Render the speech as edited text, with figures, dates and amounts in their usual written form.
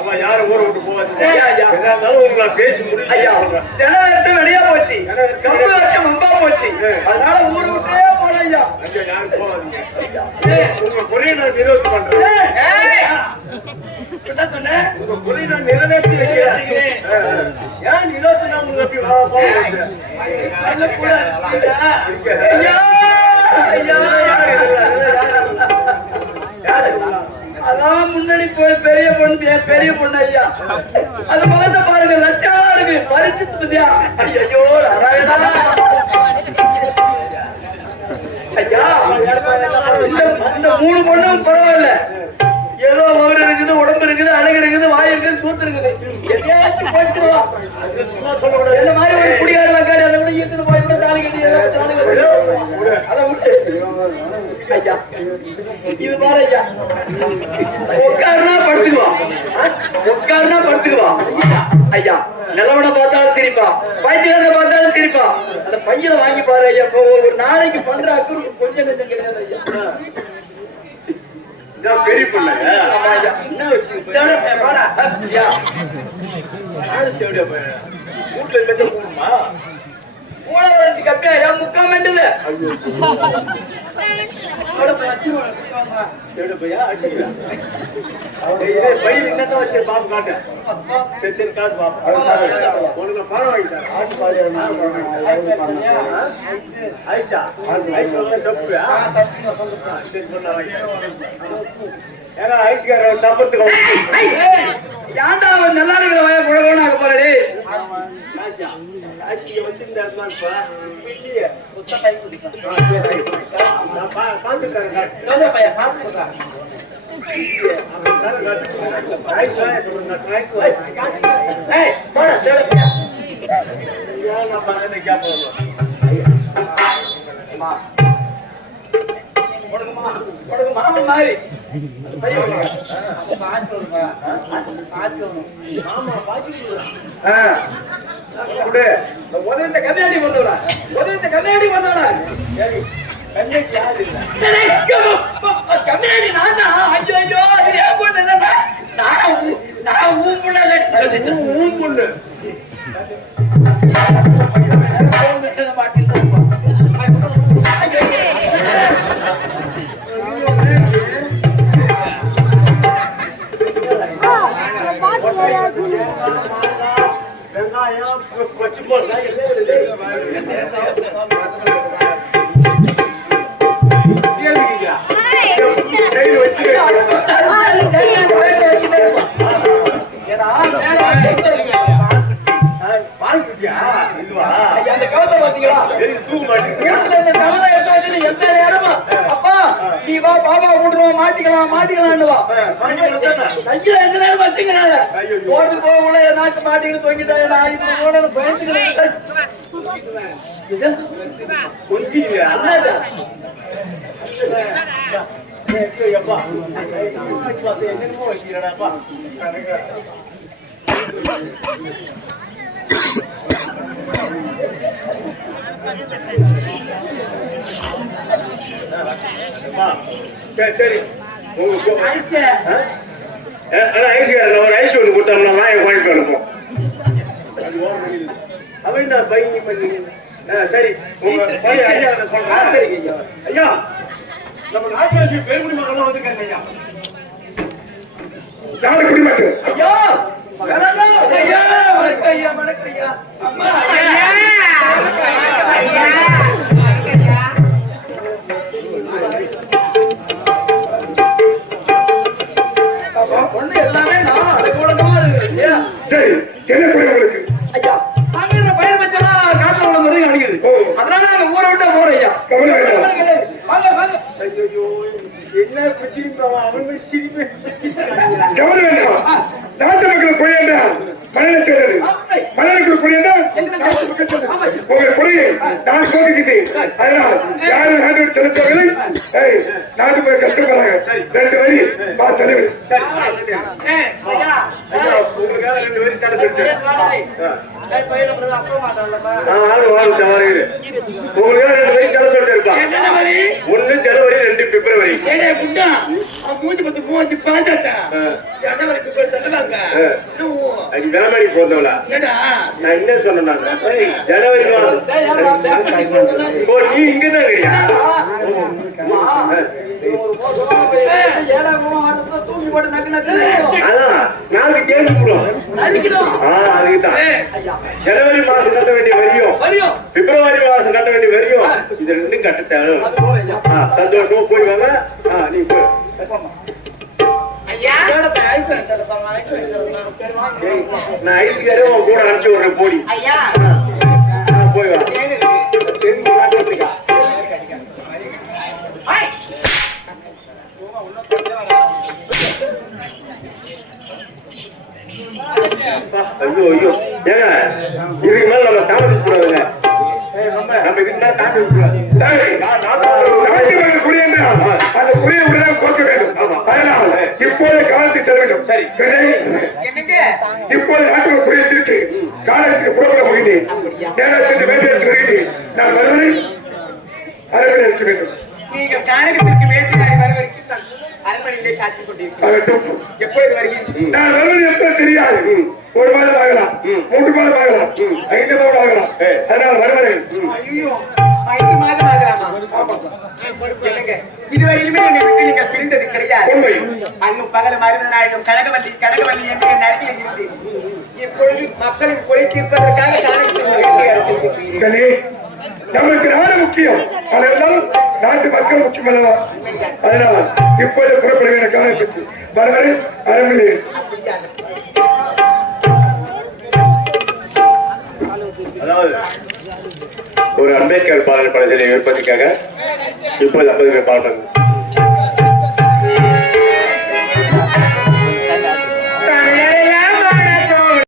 அப்ப யாரும் ஊரை விட்டு போவாது உங்களை பேசி முடியும் ஐயா. ஜன வருஷம் வெளியா போச்சு, கம்பு வருஷம் முன்பா போச்சு, அதனால ஊரை விட்டே போன ஐயா. ஐயா யாரும் போவாதீங்க, உங்க குறையை நான் நிறுவனம் பண்றேன். என்ன சொன்னேன்? உங்க குறையை நான் நிறைவேற்றி வைக்கிறேன். ஏன் நிறுவனம் நான் உங்களுக்கு சொல்லக்கூட ஐயா அதான் முன்னாடி போய் பெரிய பொண்ணு ஐயா. அது முகத்தை பாருங்க, லட்சமா இருக்கு, பறிச்சு ஐயோ ஐயா. இந்த 3 பொண்ணும் பரவாயில்ல, ஏதோ மகர் இருக்குது, உடம்பு இருக்குது, அழகு இருக்குது, வாய் இருக்குது, சூத்து இருக்குது, எதையாச்சும் போயிடுவா. என்ன மாதிரி ஒரு குடியாரு வக்காடி அதை விட ஈர்த்து போய் கூட தாலி கட்டி அதை விட்டு ஐயா. இது பாரு ஐயா, உட்காருனா படுத்துக்குவா ஐயா. நிலவனை பார்த்தாலும் சரிப்பா, பைத்தியக்காரனை பார்த்தாலும் சரிப்பா. அந்த பையனை வாங்கி பாரு ஐயா. ஒரு நாளைக்கு பண்ற அக்கு கொஞ்சம் கொஞ்சம் கிடையாது ஐயா. பெரிய பொண்ணு என்ன வச்சுக்கோங்க வீட்டுல போகணுமா? மூளை வளர்ச்சி கப்பியா முக்கா மாட்டது பையன் என்ன வச்சு பாம்பு காட்டு. சரி சரி காட்டு பாப்பா உனக்கு பணம் வாங்கிட்டாரு. ஆயிஷா தப்பு ஏன்னா ஐஸ்கார சம்பத்துக்கு ஏன்டா அவன் நல்லா இருக்கிற வய குழந்தை ஆக போறே. மாமன் மாதிரி கண்ணாடி வந்தவரா கண்ணாடி நான் தான். ஐயோ அது ஏன் பொண்ணு இல்லைன்னா நான் ஊன் பொண்ணு மாட்டிக்கலாம் நாட்டு மாட்டிக்கிட்டு தொங்கிட்டேன். சரி ஐஸ்கார ஒரு ஐஸ் ஒன்று கொடுத்தோம்னா வாங்க வாங்கிட்டு வரப்போம். அவன் தான் பையன் பண்ணி சரி ஐயா நம்ம நாட்டு பெருங்குடி மக்கள் வந்துருக்காங்க ஐயா. யாரு குடிமக்கள் ஐயா பொண்ணு எல்லாமே நான் அனுகூலமா இருக்கு. சரி என்ன உங்களுக்கு ஐயா நாங்க பயிர் வச்சா காட்டுல உள்ள முருகன் அடிக்குது, அதனால நாங்க ஊரை விட்டு போறோம் ஐயா. ஐயோ என்ன அவங்க சிரிப்பு கவலை வேண்டாம். நாட்டு மக்கள் கொய்யாண்டா மணல செய்யறது மணலுக்கு கொய்யாண்டா உங்க கொலையை நான் சோதிக்கிட்டேன். அதனால் யாரும் நாட்டு செலுத்தவில்லை. நாட்டு பேர் கஷ்டப்படுறாங்க. 2 வரி பா தலைவர் உங்களுக்காக 2 வரி தலை சொல்லிட்டு பையன் அப்பா மாட்டான்லப்பா உங்களுக்கு 2 வரி தலை சொல்லிட்டு என்ன வரி 1 ஜனவரி 2 பிப்ரவரி ஏடே குண்டா மூஞ்சி பத்தி மூஞ்சி பாஞ்சாட்டா ஜனவரி பிப்ரவரி தள்ளுவாங்க அது வேளாண்மை போந்தவளா என்னடா நான் என்ன சொன்னேன் ஜனவரி நீ இங்கதான் இல்லையா நாளைக்கு தேர்ந்து போடுவோம் அதுக்குதான் ஜனவரி மாசம் கட்ட வேண்டிய வரியும் பிப்ரவரி மாசம் கட்ட வேண்டிய வரியும் இது 2 கட்ட தேவை சந்தோஷமா போய் வாங்க நீ போய் நான் ஐஸ்காரே உன் கூட அனுப்பிச்சு விடுறேன் போடி போய் வா ஐயோ ஐயோ ஏங்க இதுக்கு மேல நம்ம தாமதிக்க கூடாதுங்க நம்ம இதுக்கு மேல தாமதிக்க கூடாது அந்த புரிய உடனே போக்க வேண்டும் அதனால் இப்போது காலத்துக்கு செல்ல வேண்டும் சரி இப்போது நாட்டுக்கு புரியத்திற்கு காலத்துக்கு புறப்பட முடியும் நேரம் சென்று வேண்டிய நான் வருவதை அரவணை இருக்க வேண்டும் நீங்க காலகத்திற்கு வேண்டிய வரவழைக்கு அரண்மனையிலே காத்துக் கொண்டிருக்கிறேன் எப்பொழுது வருகிறேன் நான் வருவது எப்ப தெரியாது 1 மாதம் ஆகலாம் 3 மாதம் ஆகலாம் 5 மாதம் ஆகலாம் அதனால் வருவதை ஐயோ 5 மாதம் ஆகலாமா இதுவரையிலுமே என்னை விட்டு நீங்க பிரிந்தது கிடையாது அன்னும் பகலும் 60 நாளும் கனகவல்லி கனகவல்லி என்று என் அருகில் இருந்து எப்பொழுது மக்களின் கொலை தீர்ப்பதற்காக நமக்கு நாடு முக்கியம் அதெல்லாம் நாட்டு மக்கள் முக்கியம் அல்லவா அதனால் இப்போது புறப்பட வேண்டிய காலத்துக்கு வருவதை அரண்மனை அதாவது ஒரு அம்பேத்கர் பாடல் படத்திலே விற்பதற்காக இப்போது 50 பேர் பாடுறாங்க